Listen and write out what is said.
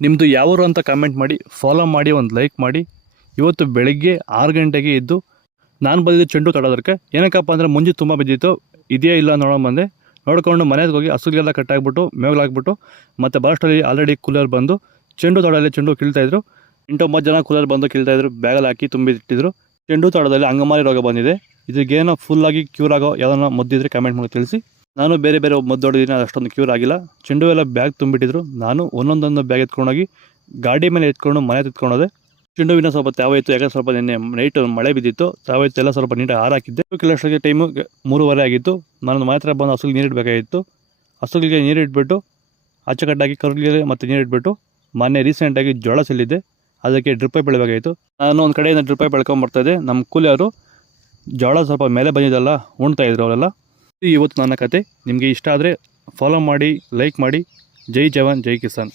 ನಿಮ್ಮದು ಯಾವರು ಅಂತ ಕಮೆಂಟ್ ಮಾಡಿ, ಫಾಲೋ ಮಾಡಿ, ಒಂದು ಲೈಕ್ ಮಾಡಿ. ಇವತ್ತು ಬೆಳಗ್ಗೆ 6 ಗಂಟೆಗೆ ಎದ್ದು ನಾನು ಬಂದಿದ್ದು ಚೆಂಡು ತಡೋದಕ್ಕೆ. ಏನಕ್ಕಪ್ಪ ಅಂದರೆ ಮುಂಜಿ ತುಂಬ ಬಿದ್ದಿತ್ತು, ಇದೆಯಾ ಇಲ್ಲ ನೋಡೋ ಬಂದೆ. ನೋಡ್ಕೊಂಡು ಮನೆಗೆ ಹೋಗಿ ಹಸುಗೆಲ್ಲ ಕಟ್ಟಾಕ್ಬಿಟ್ಟು ಮೇಗ್ಲಾಕ್ಬಿಟ್ಟು ಮತ್ತು ಬರೋಷ್ಟರಲ್ಲಿ ಆಲ್ರೆಡಿ ಕೂಲರ್ ಬಂದು ಚೆಂಡು ತೋಟದಲ್ಲಿ ಚೆಂಡು ಕೀಳ್ತಾಯಿದ್ರು. 8-9 ಜನ ಕೂಲರ್ ಬಂದು ಕೀಳ್ತಾಯಿದ್ರು, ಬ್ಯಾಗಲ್ಲಿ ಹಾಕಿ ತುಂಬಿಟ್ಟಿದ್ರು. ಚೆಂಡು ತೋಟದಲ್ಲಿ ಅಂಗಮಾರಿ ರೋಗ ಬಂದಿದೆ. ಇದಕ್ಕೇನೋ ಫುಲ್ಲಾಗಿ ಕ್ಯೂರ್ ಆಗೋ ಯಾವುದನ್ನ ಮದ್ದಿದ್ರೆ ಕಮೆಂಟ್ ಮಾಡಿ ತಿಳಿಸಿ. ನಾನು ಬೇರೆ ಮದ್ದು ಹೊಡೆದಿದ್ದೀನಿ, ಅಷ್ಟೊಂದು ಕ್ಯೂರ್ ಆಗಿಲ್ಲ. ಚೆಂಡು ಎಲ್ಲ ಬ್ಯಾಗ್ ತುಂಬಿಟ್ಟಿದ್ರು. ನಾನು ಒಂದೊಂದೊಂದು ಬ್ಯಾಗ್ ಎತ್ಕೊಂಡೋಗಿ ಗಾಡಿ ಮೇಲೆ ಎತ್ಕೊಂಡು ಮನೆ ಎತ್ಕೊಂಡೋದೆ. ಚೆಂಡುವಿನ ಸ್ವಲ್ಪ ತಾವೈತು, ಯಾಕಂದ್ರೆ ಸ್ವಲ್ಪ ನಿನ್ನೆ ನೈಟ್ ಮಳೆ ಬಿದ್ದಿತ್ತು. ತಾವೈತು ಎಲ್ಲ ಸ್ವಲ್ಪ ನೀಟಾಗಿ ಹಾರಾಕಿದ್ದೆ. ಕೆಲವಷ್ಟೊತ್ತಿಗೆ ಟೈಮು 3:30 ಆಗಿತ್ತು. ನಾನು ಮನೆ ಹತ್ರ ಬಂದು ಹಸುಗೆ ನೀರಿಡಬೇಕಾಗಿತ್ತು. ಹಸುಗಳಿಗೆ ನೀರಿಟ್ಬಿಟ್ಟು ಅಚ್ಚುಕಟ್ಟಾಗಿ ಕರುಗಳಿಗೆ ಮತ್ತು ನೀರಿಟ್ಬಿಟ್ಟು ಮೊನ್ನೆ ರೀಸೆಂಟಾಗಿ ಜೋಳ ಚೆಲ್ಲಿದ್ದೆ. ಅದಕ್ಕೆ ಡ್ರಿಪ್ ಪೈಪ್ ಬೆಳಬೇಕಾಗಿತ್ತು. ನಾನು ಒಂದು ಕಡೆಯಿಂದ ಡ್ರಿಪ್ ಪೈಪ್ ಬೆಳ್ಕೊಂಬರ್ತಾಯಿದ್ದೆ. ನಮ್ಮ ಕೂಲಿಯವರು ಜೋಳ ಸ್ವಲ್ಪ ಮೇಲೆ ಬಂದಿದ್ದಲ್ಲ ಉಣ್ತಾಯಿದ್ರು ಅವರೆಲ್ಲ. ಇವತ್ತು ನನ್ನ ಕತೆ ನಿಮಗೆ ಇಷ್ಟ ಆದರೆ ಫಾಲೋ ಮಾಡಿ, ಲೈಕ್ ಮಾಡಿ. ಜೈ ಜವಾನ್ ಜೈ ಕಿಸಾನ್.